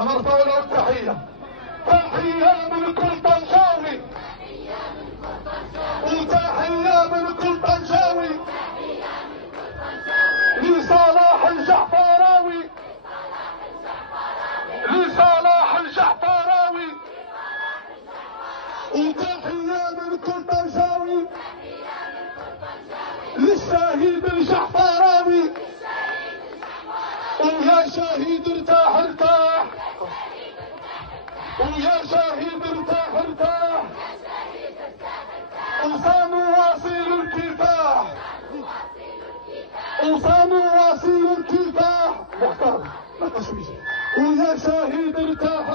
نرفع له التحية. تحية من كل طنجاوي وتحية من كل طنجاوي لصلاح الجعفراوي لصلاح الجعفراوي وتحية من كل طنجاوي للشهيد الجعفراوي. ويا شهيد ارتاح ارتاح ويا شهيد ارتاح ارتاح وسنواصل الكفاح وسنواصل الكفاح. محترم لا تشويش. ويا شهيد ارتاح